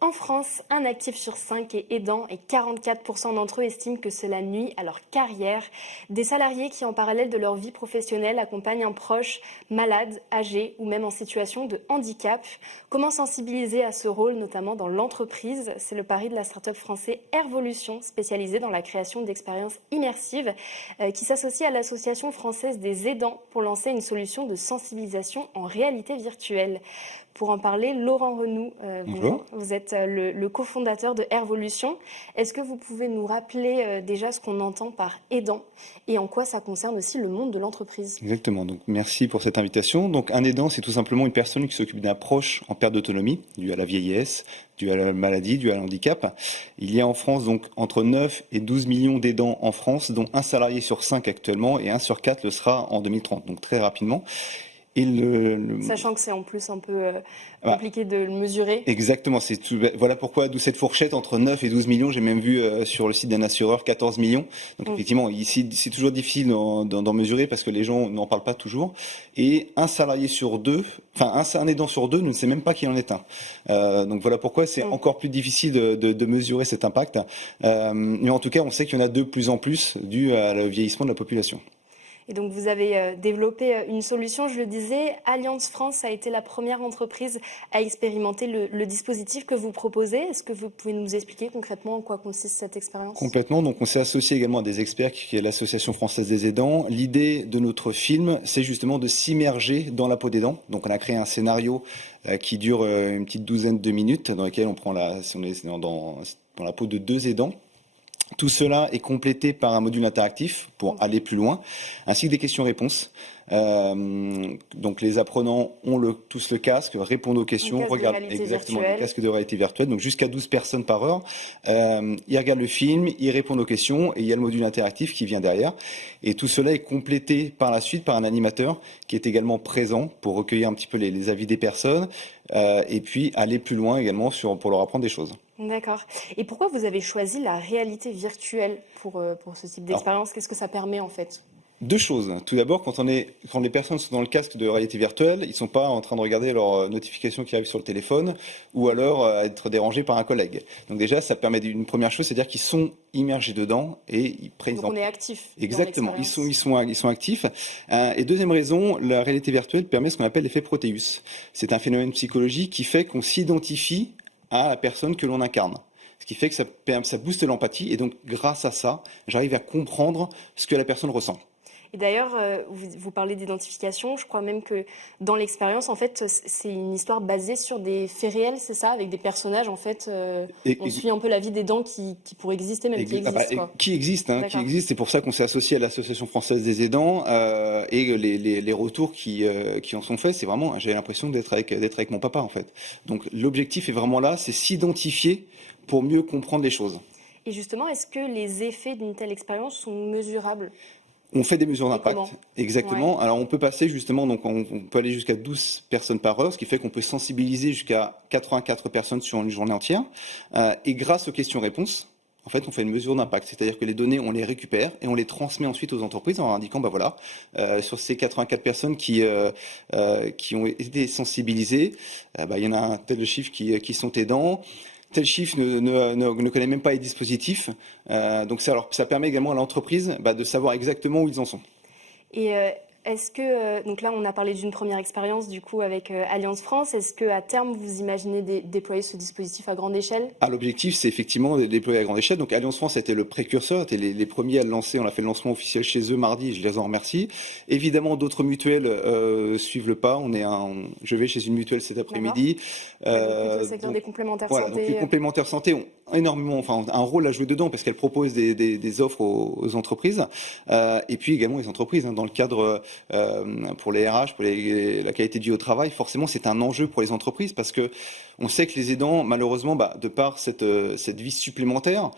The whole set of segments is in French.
En France, un actif sur 5 est aidant et 44% d'entre eux estiment que cela nuit à leur carrière. Des salariés qui, en parallèle de leur vie professionnelle, accompagnent un proche malade, âgé ou même en situation de handicap. Comment sensibiliser à ce rôle, notamment dans l'entreprise? C'est le pari de la start-up française Airvolution, spécialisée dans la création d'expériences immersives, qui s'associe à l'Association française des aidants pour lancer une solution de sensibilisation en réalité virtuelle. Pour en parler, Laurent Renoux, Bonjour. vous êtes le cofondateur de Airvolution. Est-ce que vous pouvez nous rappeler déjà ce qu'on entend par aidant et en quoi ça concerne aussi le monde de l'entreprise? Exactement. Donc, merci pour cette invitation. Donc, un aidant, c'est tout simplement une personne qui s'occupe d'un proche en perte d'autonomie, dû à la vieillesse, dû à la maladie, dû à l'handicap. Il y a en France donc entre 9 et 12 millions d'aidants en France, dont un salarié sur 5 actuellement et un sur 4 le sera en 2030. Donc, très rapidement. Et Sachant que c'est en plus un peu compliqué de le mesurer. Exactement, voilà pourquoi, d'où cette fourchette entre 9 et 12 millions. J'ai même vu sur le site d'un assureur 14 millions. Donc effectivement, ici, c'est toujours difficile d'en mesurer parce que les gens n'en parlent pas toujours. Et un salarié sur deux, un aidant sur deux ne sait même pas qu'il en est un. Donc voilà pourquoi c'est encore plus difficile de mesurer cet impact. Mais en tout cas, on sait qu'il y en a de plus en plus dû à le vieillissement de la population. Et donc, vous avez développé une solution, je le disais. Alliance France a été la première entreprise à expérimenter le dispositif que vous proposez. Est-ce que vous pouvez nous expliquer concrètement en quoi consiste cette expérience? Complètement. Donc, on s'est associé également à des experts qui est l'Association française des aidants. L'idée de notre film, c'est justement de s'immerger dans la peau d'aidant. Donc, on a créé un scénario qui dure une petite douzaine de minutes, dans lequel on prend si on est dans la peau de deux aidants. Tout cela est complété par un module interactif pour aller plus loin, ainsi que des questions-réponses. Donc les apprenants ont tous le casque, répondent aux questions, regardent exactement des casques de réalité virtuelle, donc jusqu'à 12 personnes par heure. Ils regardent le film, ils répondent aux questions et il y a le module interactif qui vient derrière. Et tout cela est complété par la suite par un animateur qui est également présent pour recueillir un petit peu les avis des personnes et puis aller plus loin également pour leur apprendre des choses. D'accord. Et pourquoi vous avez choisi la réalité virtuelle pour ce type d'expérience? Qu'est-ce que ça permet en fait? Deux choses. Tout d'abord, quand les personnes sont dans le casque de réalité virtuelle, ils ne sont pas en train de regarder leurs notifications qui arrivent sur le téléphone ou alors être dérangés par un collègue. Donc déjà, ça permet une première chose, c'est-à-dire qu'ils sont immergés dedans et ils prennent. Donc on est actif. Exactement, ils sont actifs. Et deuxième raison, la réalité virtuelle permet ce qu'on appelle l'effet Proteus. C'est un phénomène psychologique qui fait qu'on s'identifie à la personne que l'on incarne. Ce qui fait que ça booste l'empathie et donc grâce à ça, j'arrive à comprendre ce que la personne ressent. Et d'ailleurs, vous parlez d'identification, je crois même que dans l'expérience, en fait, c'est une histoire basée sur des faits réels, c'est ça? Avec des personnages, en fait, on suit un peu la vie des dents qui pourraient exister, même qui existent. Qui existent, c'est pour ça qu'on s'est associé à l'Association française des aidants et les retours qui en sont faits, c'est vraiment, j'ai l'impression d'être avec mon papa, en fait. Donc l'objectif est vraiment là, c'est s'identifier pour mieux comprendre les choses. Et justement, est-ce que les effets d'une telle expérience sont mesurables? On fait des mesures d'impact, exactement. Ouais. Alors on peut passer justement, donc on peut aller jusqu'à 12 personnes par heure, ce qui fait qu'on peut sensibiliser jusqu'à 84 personnes sur une journée entière. Et grâce aux questions-réponses, en fait, on fait une mesure d'impact, c'est-à-dire que les données, on les récupère et on les transmet ensuite aux entreprises en indiquant, sur ces 84 personnes qui ont été sensibilisées, il y en a un tel chiffre qui sont aidants. Tel chiffre ne connaît même pas les dispositifs. Donc ça permet également à l'entreprise de savoir exactement où ils en sont. Et est-ce que, donc là on a parlé d'une première expérience du coup avec Alliance France, est-ce qu'à terme vous imaginez déployer ce dispositif à grande échelle? L'objectif c'est effectivement de déployer à grande échelle. Donc Alliance France était le précurseur, était les premiers à le lancer, on a fait le lancement officiel chez eux mardi, je les en remercie. Évidemment d'autres mutuelles suivent le pas, je vais chez une mutuelle cet après-midi. Le secteur des complémentaires santé. Donc les complémentaires santé ont énormément, un rôle à jouer dedans parce qu'elles proposent des offres aux entreprises et puis également les entreprises dans le cadre pour les RH, pour la qualité de vie au travail. Forcément, c'est un enjeu pour les entreprises parce que on sait que les aidants, malheureusement, de par cette vie supplémentaire,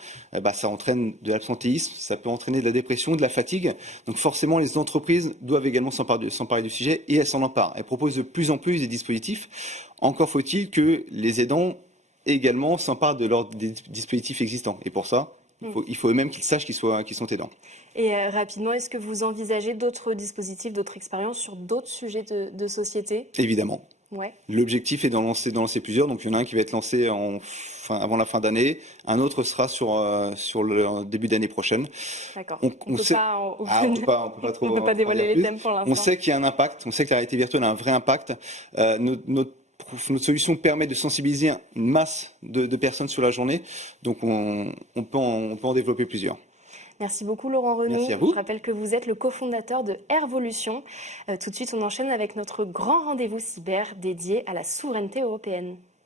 ça entraîne de l'absentéisme, ça peut entraîner de la dépression, de la fatigue. Donc forcément, les entreprises doivent également s'emparer du sujet et elles s'en emparent. Elles proposent de plus en plus des dispositifs. Encore faut-il que les aidants également s'emparent de leurs dispositifs existants. Et pour ça, il faut eux-mêmes qu'ils sachent qu'ils sont aidants. Et rapidement, est-ce que vous envisagez d'autres dispositifs, d'autres expériences sur d'autres sujets de société? Évidemment. Ouais. L'objectif est d'en lancer plusieurs. Donc, il y en a un qui va être lancé avant la fin d'année. Un autre sera sur le début d'année prochaine. D'accord. On peut sait... pas, on peut pas trop on peut pas en dire dévoiler les plus. thèmes pour l'instant. On sait qu'il y a un impact. On sait que la réalité virtuelle a un vrai impact. Notre solution permet de sensibiliser une masse de personnes sur la journée. Donc, on peut en développer plusieurs. Merci beaucoup Laurent Renou. Merci à vous. Je rappelle que vous êtes le cofondateur de Airvolution. Tout de suite, on enchaîne avec notre grand rendez-vous cyber dédié à la souveraineté européenne.